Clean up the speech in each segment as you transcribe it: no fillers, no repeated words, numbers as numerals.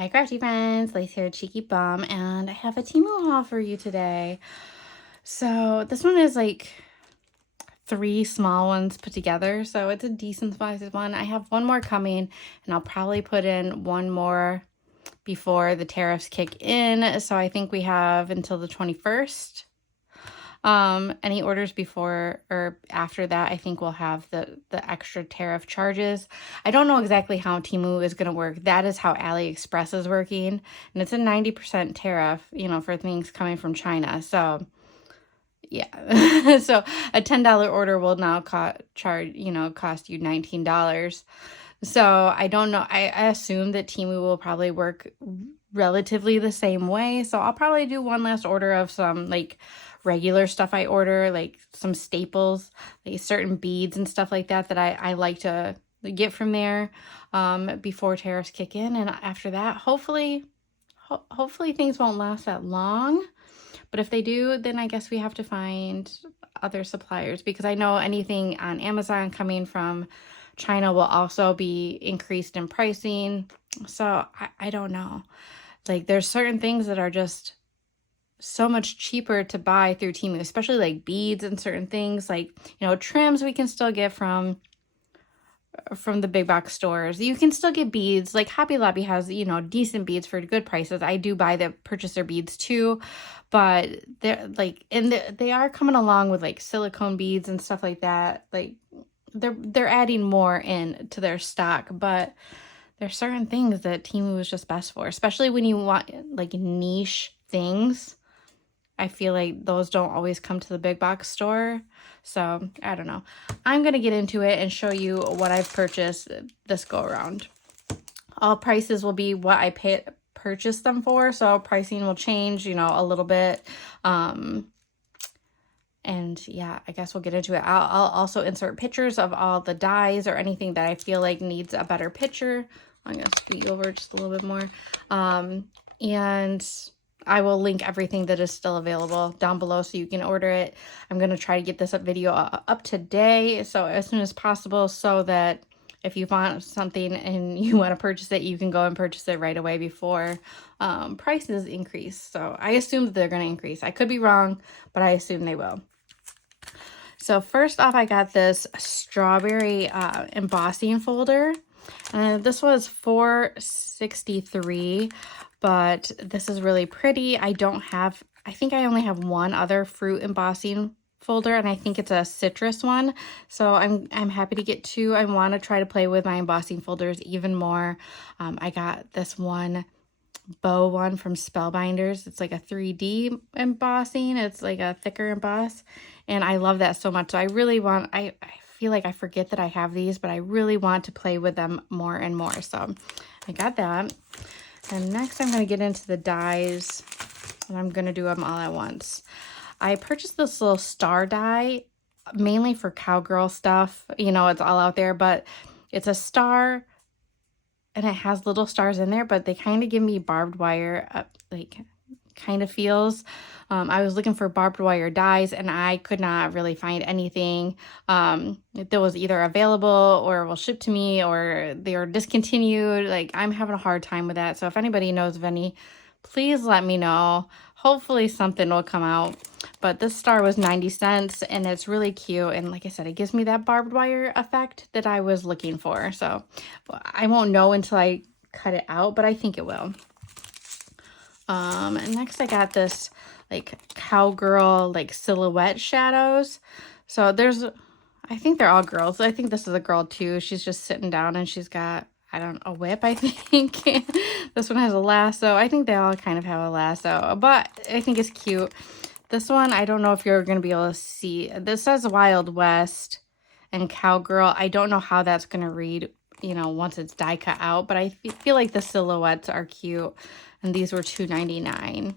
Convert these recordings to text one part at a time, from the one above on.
Hi Crafty friends, Lace here, Cheeky Bum, and I have a Temu haul for you today. So this one is like 3 small ones put together, so it's a decent sized one. I have one more coming, and I'll probably put in one more before the tariffs kick in. So I think we have until the 21st. Any orders before or after that, I think we'll have the extra tariff charges. I don't know exactly how Temu is going to work. That is how AliExpress is working, and it's a 90% tariff, for things coming from China. So yeah, so a $10 order will now cost you $19. So I don't know. I assume that Temu will probably work relatively the same way. So I'll probably do one last order of some like regular stuff I order, like some staples, like certain beads and stuff like that I like to get from there before tariffs kick in. And after that, hopefully things won't last that long. But if they do, then I guess we have to find other suppliers, because I know anything on Amazon coming from China will also be increased in pricing. So I don't know. Like there's certain things that are just so much cheaper to buy through Temu, especially like beads and certain things like, trims we can still get from the big box stores. You can still get beads. Like Hobby Lobby has, decent beads for good prices. I do buy the purchaser beads too, but they're like, and they are coming along with like silicone beads and stuff like that. Like they're adding more in to their stock, but there's certain things that Temu is just best for, especially when you want like niche things. I feel like those don't always come to the big box store. So I don't know. I'm going to get into it and show you what I've purchased this go around. All prices will be what I purchased them for. So pricing will change, a little bit. And yeah, I guess we'll get into it. I'll also insert pictures of all the dies or anything that I feel like needs a better picture. I'm going to scoot over just a little bit more. And I will link everything that is still available down below so you can order it. I'm going to try to get this video up today, so as soon as possible, so that if you want something and you want to purchase it, you can go and purchase it right away before prices increase. So I assume that they're going to increase. I could be wrong, but I assume they will. So first off, I got this strawberry embossing folder. This was $4.63, but this is really pretty. I think I only have one other fruit embossing folder, and I think it's a citrus one. So I'm happy to get 2. I want to try to play with my embossing folders even more. I got this one bow one from Spellbinders. It's like a 3D embossing. It's like a thicker emboss, and I love that so much. So I really want, I feel like I forget that I have these, but I really want to play with them more and more. So I got that. And next I'm going to get into the dies, and I'm going to do them all at once. I purchased this little star die mainly for cowgirl stuff. It's all out there, but it's a star and it has little stars in there, but they kind of give me barbed wire, kind of feels. I was looking for barbed wire dies, and I could not really find anything that was either available or will ship to me, or they are discontinued. Like, I'm having a hard time with that. So if anybody knows of any, please let me know. Hopefully something will come out. But this star was 90 cents, and it's really cute. And like I said, it gives me that barbed wire effect that I was looking for. So I won't know until I cut it out, but I think it will. And next I got this like cowgirl like silhouette shadows. So I think they're all girls. I think this is a girl too. She's just sitting down and she's got, a whip, I think. This one has a lasso. I think they all kind of have a lasso, but I think it's cute. This one, I don't know if you're going to be able to see. This says Wild West and Cowgirl. I don't know how that's going to read, once it's die cut out, but I feel like the silhouettes are cute. And these were $2.99.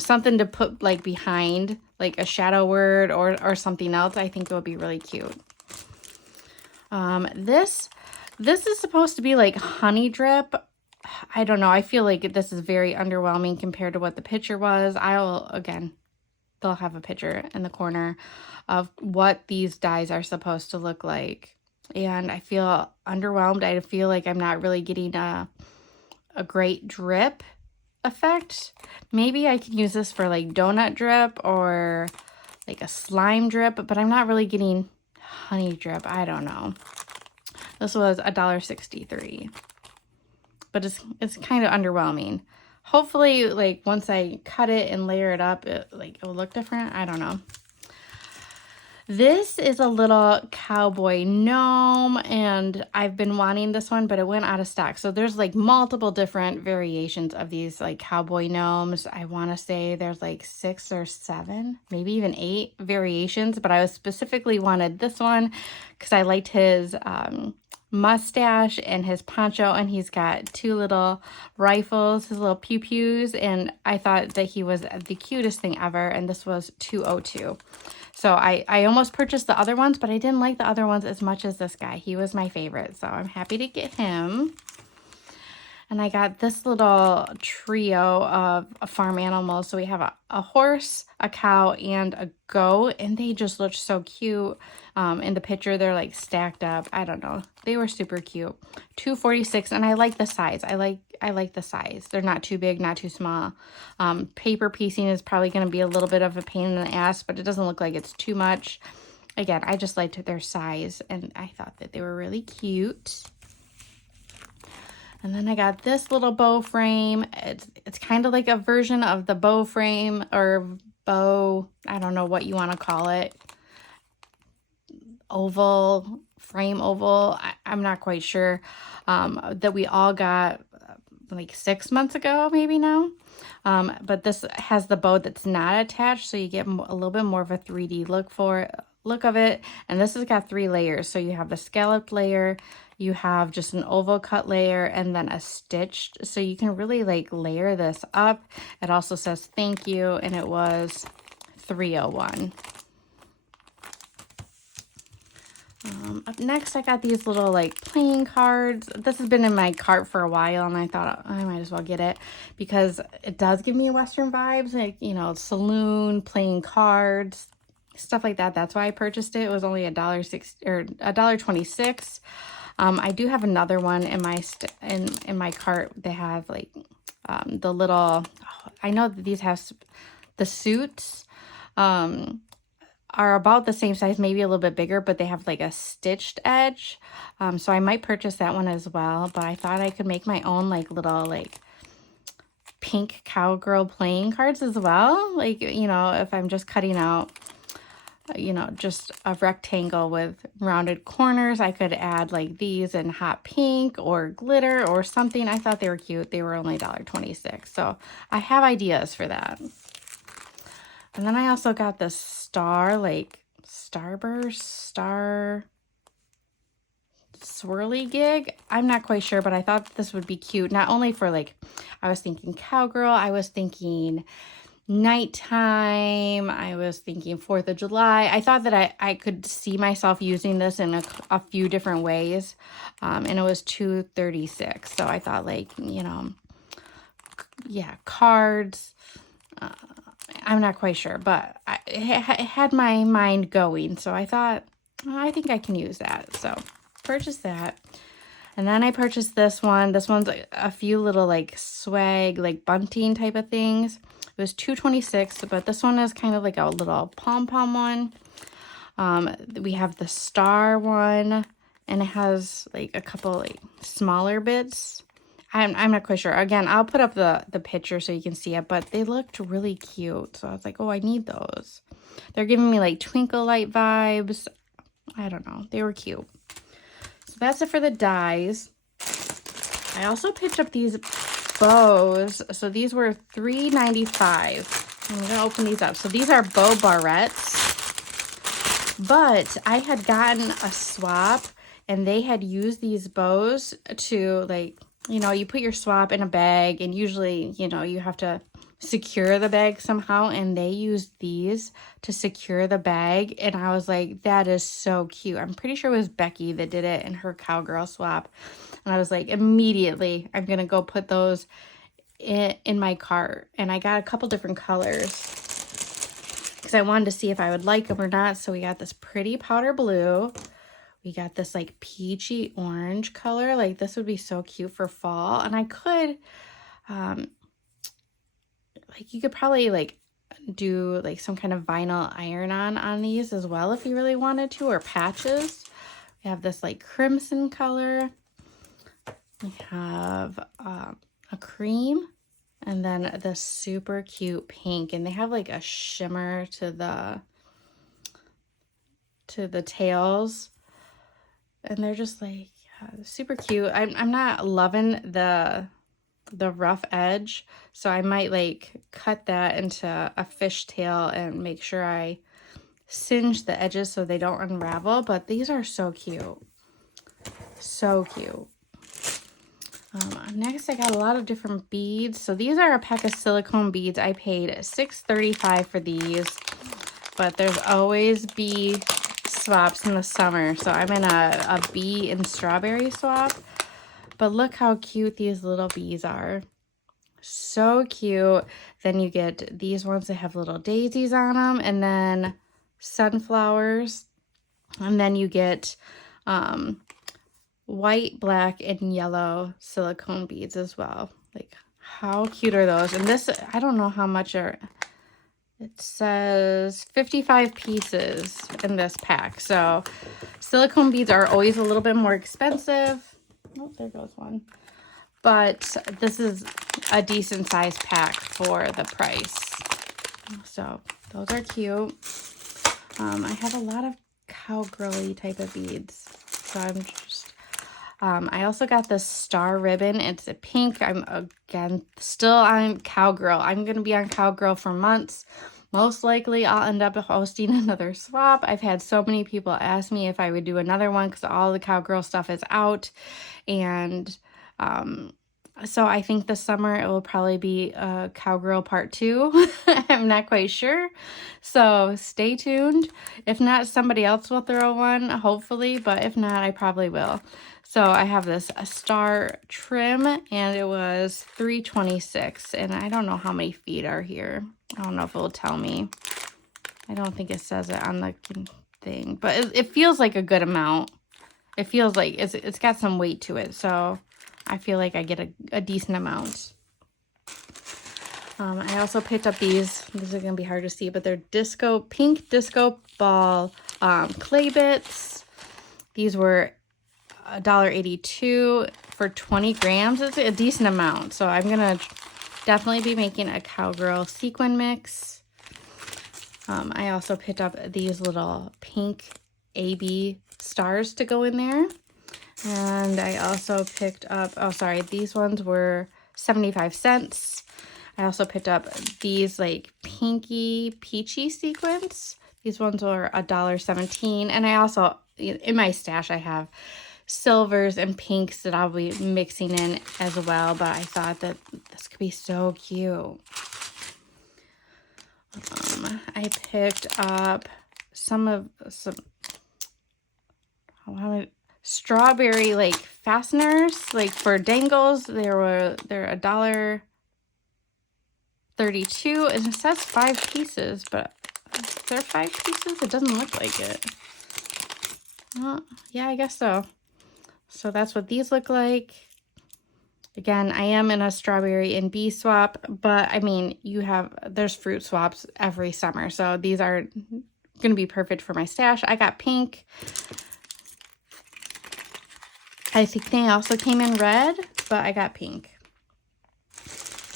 Something to put like behind, like a shadow word or something else. I think it would be really cute. This is supposed to be like honey drip. I don't know. I feel like this is very underwhelming compared to what the picture was. They'll have a picture in the corner of what these dies are supposed to look like. And I feel underwhelmed. I feel like I'm not really getting a great drip effect. Maybe I could use this for like donut drip or like a slime drip, but I'm not really getting honey drip. I don't know. This was $1.63, but it's kind of underwhelming. Hopefully, like once I cut it and layer it up, it will look different. I don't know. This is a little cowboy gnome, and I've been wanting this one, but it went out of stock. So there's like multiple different variations of these like cowboy gnomes. I want to say there's like 6 or 7, maybe even 8 variations, but I was specifically wanted this one because I liked his mustache and his poncho, and he's got 2 little rifles, his little pew-pews, and I thought that he was the cutest thing ever, and this was $2.02. So I almost purchased the other ones, but I didn't like the other ones as much as this guy. He was my favorite, so I'm happy to get him. And I got this little trio of farm animals. So we have a horse, a cow, and a goat, and they just look so cute. In the picture, they're like stacked up. I don't know. They were super cute. $2.46, and I like the size. I like the size. They're not too big, not too small. Paper piecing is probably going to be a little bit of a pain in the ass, but it doesn't look like it's too much. Again, I just liked their size, and I thought that they were really cute. And then I got this little bow frame. It's kind of like a version of the bow frame or bow, I don't know what you want to call it. Oval, frame oval. I'm not quite sure. That we all got like 6 months ago, maybe now. But this has the bow that's not attached, so you get a little bit more of a 3D look of it. And this has got 3 layers. So you have the scalloped layer, you have just an oval cut layer, and then a stitched. So you can really like layer this up. It also says thank you, and it was $3.01. Up next, I got these little like playing cards. This has been in my cart for a while, and I thought I might as well get it because it does give me Western vibes, like, you know, saloon, playing cards, stuff like that. That's why I purchased it. It was only $1.06 or $1.26. I do have another one in my cart. They have like the little. I know that these have the suits. Are about the same size, maybe a little bit bigger, but they have like a stitched edge. So I might purchase that one as well, but I thought I could make my own like little like pink cowgirl playing cards as well. Like, you know, if I'm just cutting out, you know, just a rectangle with rounded corners, I could add like these in hot pink or glitter or something. I thought they were cute. They were only $1.26. So I have ideas for that. And then I also got this star, like starburst, star swirly gig. I'm not quite sure, but I thought this would be cute. Not only for like, I was thinking cowgirl, I was thinking nighttime, I was thinking 4th of July. I thought that I could see myself using this in a few different ways. And it was $2.36. So I thought like, you know, yeah, cards, I'm not quite sure, but it had my mind going. So I thought, oh, I think I can use that. So purchased that. And then I purchased this one. This one's a few little like swag, like bunting type of things. It was $2.26, but this one is kind of like a little pom-pom one. We have the star one, and it has like a couple like smaller bits. I'm not quite sure. Again, I'll put up the picture so you can see it, but they looked really cute. So I was like, oh, I need those. They're giving me like twinkle light vibes. I don't know. They were cute. So that's it for the dies. I also picked up these bows. So these were $3.95. I'm going to open these up. So these are bow barrettes. But I had gotten a swap, and they had used these bows to like, you know, you put your swap in a bag, and usually, you know, you have to secure the bag somehow, and they used these to secure the bag. And I was like, that is so cute. I'm pretty sure it was Becky that did it in her cowgirl swap. And I was like, immediately, I'm going to go put those in my cart. And I got a couple different colors because I wanted to see if I would like them or not. So we got this pretty powder blue. We got this like peachy orange color. Like this would be so cute for fall. And I could, like you could probably like do like some kind of vinyl iron-on these as well if you really wanted to, or patches. We have this like crimson color. We have a cream, and then this super cute pink, and they have like a shimmer to the tails, and they're just like super cute. I'm not loving the rough edge, so I might like cut that into a fishtail and make sure I singe the edges so they don't unravel. But these are so cute, so cute. Next, I got a lot of different beads. So these are a pack of silicone beads. I paid $6.35 for these, but there's always bee swaps in the summer. So I'm in a bee and strawberry swap. But look how cute these little bees are. So cute. Then you get these ones that have little daisies on them, and then sunflowers. And then you get white, black, and yellow silicone beads as well. Like, how cute are those? And this, I don't know how much are, it says 55 pieces in this pack. So silicone beads are always a little bit more expensive. Oh, there goes one. But this is a decent size pack for the price. So those are cute. I have a lot of cowgirly type of beads. So I'm just, I also got this star ribbon. It's a pink. I'm, again, still on cowgirl. I'm going to be on cowgirl for months. Most likely I'll end up hosting another swap. I've had so many people ask me if I would do another one because all the cowgirl stuff is out. And so I think this summer it will probably be cowgirl part 2. I'm not quite sure. So stay tuned. If not, somebody else will throw one, hopefully. But if not, I probably will. So I have this star trim, and it was $3.26. And I don't know how many feet are here. I don't know if it will tell me. I don't think it says it on the thing. But it feels like a good amount. It feels like it's got some weight to it. So I feel like I get a decent amount. I also picked up these. These are going to be hard to see, but they're pink disco ball clay bits. These were $1.82 for 20 grams. It's a decent amount. So I'm going to definitely be making a cowgirl sequin mix. I also picked up these little pink AB stars to go in there. And I also picked up, oh, sorry, these ones were 75 cents. I also picked up these like pinky peachy sequins. These ones were $1.17. And I also, in my stash, I have silvers and pinks that I'll be mixing in as well. But I thought that this could be so cute. I picked up some strawberry like fasteners, like for Dangles. They're $1.32, and it says 5 pieces, but is there 5 pieces? It doesn't look like it. Yeah, I guess so. So that's what these look like. Again, I am in a strawberry and bee swap, but I mean, there's fruit swaps every summer, so these are going to be perfect for my stash. I got pink. I think they also came in red, but I got pink.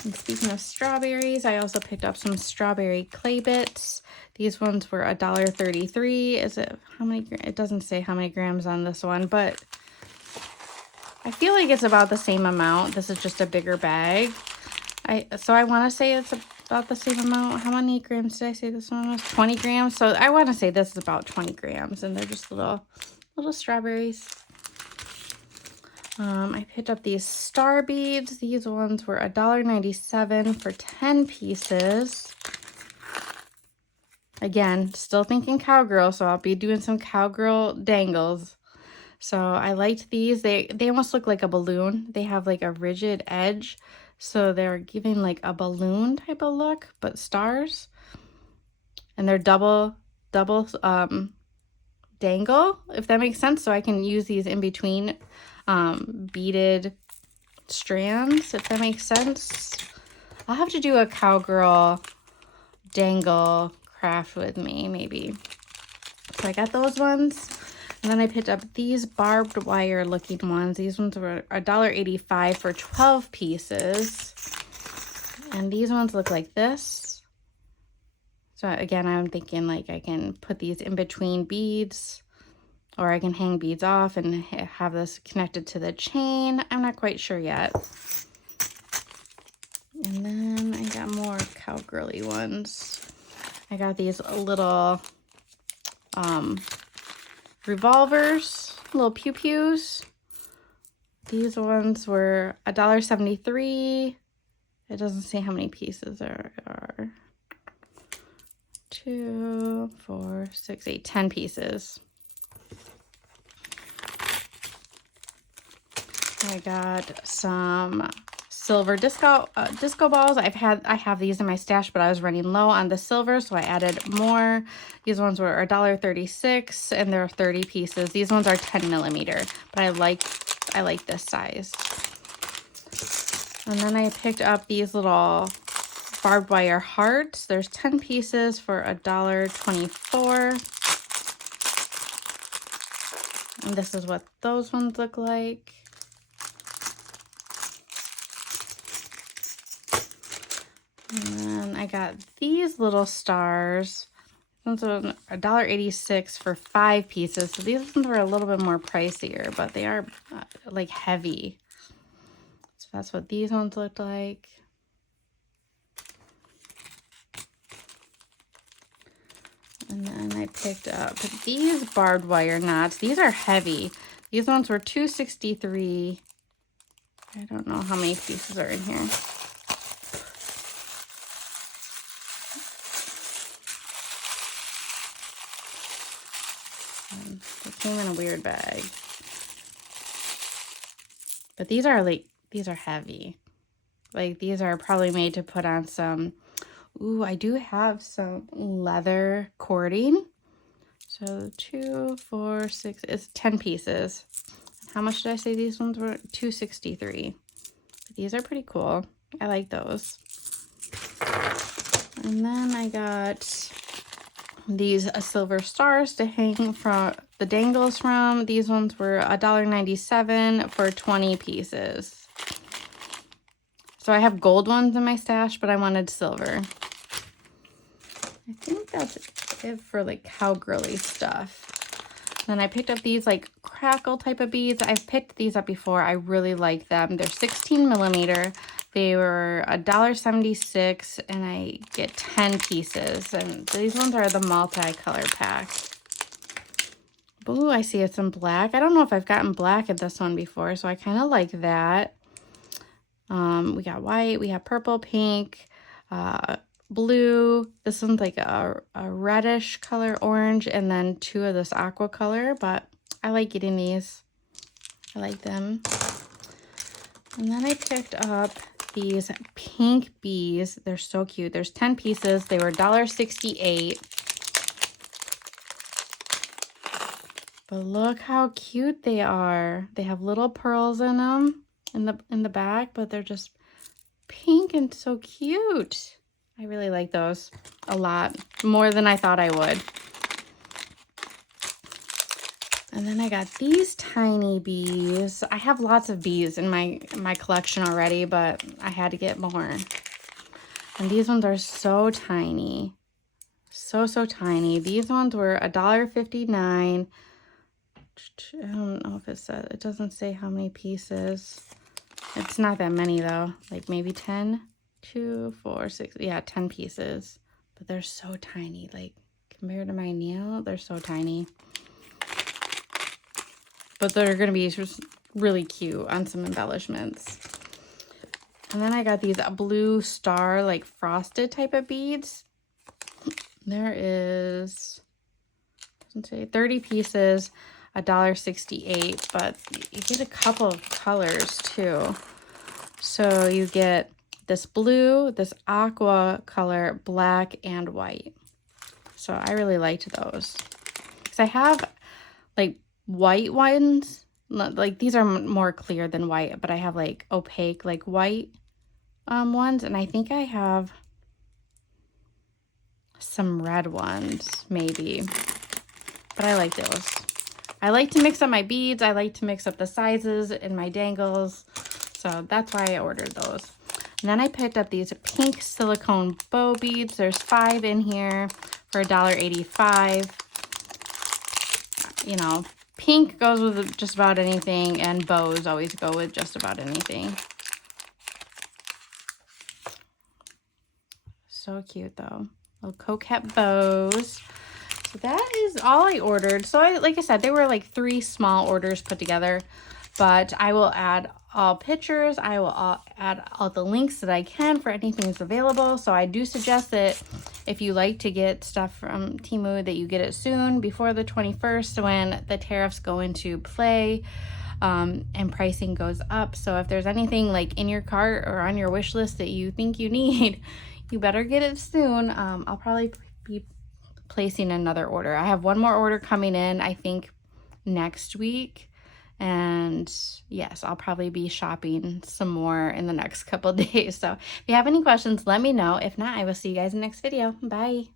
And speaking of strawberries, I also picked up some strawberry clay bits. These ones were $1.33. Is it how many? It doesn't say how many grams on this one, but I feel like it's about the same amount. This is just a bigger bag. So I want to say it's about the same amount. How many grams did I say this one was? 20 grams. So I want to say this is about 20 grams, and they're just little strawberries. I picked up these star beads. These ones were $1.97 for 10 pieces. Again, still thinking cowgirl, so I'll be doing some cowgirl dangles. So I liked these. They almost look like a balloon. They have like a rigid edge, so they're giving like a balloon type of look, but stars. And they're double dangle, if that makes sense. So I can use these in between beaded strands, if that makes sense. I'll have to do a cowgirl dangle craft with me, maybe. So I got those ones. And then I picked up these barbed wire looking ones. These ones were $1.85 for 12 pieces. And these ones look like this. So again, I'm thinking like I can put these in between beads, or I can hang beads off and have this connected to the chain. I'm not quite sure yet. And then I got more cowgirly ones. I got these little revolvers, little pew-pews. These ones were $1.73. It doesn't say how many pieces there are. 2, 4, 6, 8, 10 pieces. I got some silver disco balls. I have these in my stash, but I was running low on the silver, so I added more. These ones were $1.36, and there are 30 pieces. These ones are 10 millimeter, but I like this size. And then I picked up these little barbed wire hearts. There's 10 pieces for $1.24. And this is what those ones look like. And then I got these little stars. These ones are $1.86 for 5 pieces. So these ones were a little bit more pricier, but they are like heavy. So that's what these ones looked like. And then I picked up these barbed wire knots. These are heavy. These ones were $2.63. I don't know how many pieces are in here. They came in a weird bag. But these are heavy. Like, these are probably made to put on some. Ooh, I do have some leather cording. So 2, 4, 6, it's 10 pieces. How much did I say these ones were? $2.63. These are pretty cool. I like those. And then I got these silver stars to hang from the dangles from. These ones were $1.97 for 20 pieces. So I have gold ones in my stash, but I wanted silver. I think that's it for like cowgirly stuff. Then I picked up these like crackle type of beads. I've picked these up before. I really like them. They're 16 millimeter. They were $1.76, and I get 10 pieces. And these ones are the multicolor pack. Ooh, I see it's in black. I don't know if I've gotten black at this one before, so I kind of like that. We got white, we have purple, pink, blue. This one's like a reddish color, orange, and then 2 of this aqua color, but I like getting these. I like them. And then I picked up these pink bees. They're so cute. There's 10 pieces. They were $1.68. But look how cute they are. They have little pearls in them in the back, but they're just pink and so cute. I really like those a lot, more than I thought I would. And then I got these tiny bees. I have lots of bees in my collection already, but I had to get more. And these ones are so tiny. So tiny. These ones were $1.59. I don't know if it doesn't say how many pieces. It's not that many though, like maybe 10, 2, 4, 6, yeah, 10 pieces. But they're so tiny, like compared to my nail, they're so tiny. But they're gonna be just really cute on some embellishments. And then I got these blue star, like frosted type of beads. There is, doesn't say, 30 pieces, $1.68, but you get a couple of colors too. So you get this blue, this aqua color, black, and white. So I really liked those. Because like white ones. Like these are more clear than white, but I have like opaque, like white ones, and I think I have some red ones maybe, but I like those. I like to mix up my beads. I like to mix up the sizes in my dangles, so that's why I ordered those. And then I picked up these pink silicone bow beads. There's 5 in here for $1.85. You know, pink goes with just about anything, and bows always go with just about anything. So cute though. Little coquette bows. So that is all I ordered. So like I said, they were like 3 small orders put together, but I will add all pictures. I will add all the links that I can for anything that's available. So I do suggest that if you like to get stuff from Temu, that you get it soon before the 21st when the tariffs go into play, and pricing goes up. So if there's anything like in your cart or on your wish list that you think you need, you better get it soon. I'll probably be placing another order. I have one more order coming in, I think next week. And yes, I'll probably be shopping some more in the next couple of days. So if you have any questions, let me know. If not, I will see you guys in the next video. Bye.